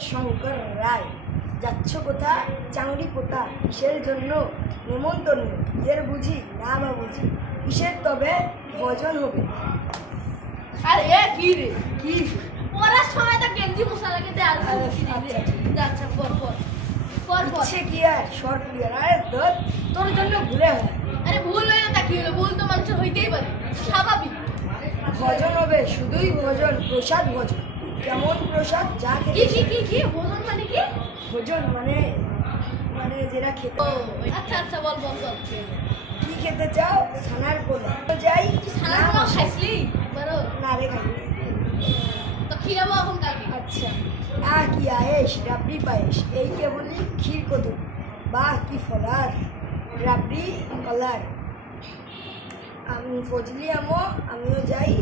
শঙ্কর রায়। যাচ্ছ কোথা চাংড়ি পোতা। কিসের জন্য? নেমন্তন্ন। এর বুঝি? না বা বুঝি। কিসের তবে? ভজন হবে। আর এ কি রে? কি? পড়ার সময় তো গেঞ্জি মশালাকে দে আচ্ছা, আচ্ছা। পর পর। পর পর। ইচ্ছে কি আর? শর্ট ক্লিয়ার আরে তোর তোর জন্য ভুলে হয়। আরে ভুল হয়ে তা কি হলো? ভুল তো মানুষের হইতেই পারে। স্বাভাবিক। ভজন হবে। শুধুই ভজন প্রসাদ ভজন। কেমন প্রসাদ যা কি কি কি কি? ভোজন মানে কি? ভোজন মানে মানে যেটা খেতে আচ্ছা আচ্ছা বল বল বল। কি খেতে চাও? ছানার পোলা যাই না, খাওয়া খাইছিলি? বারো না রে খাই তো খিরাবো এখন কালকে আচ্ছা। আ কি আয়েস রাবড়ি পায়েস এই কে বলি ক্ষীর কদু। বা কি ফলার। রাবড়ি কলার আমি ফজলি আমো আমিও যাই।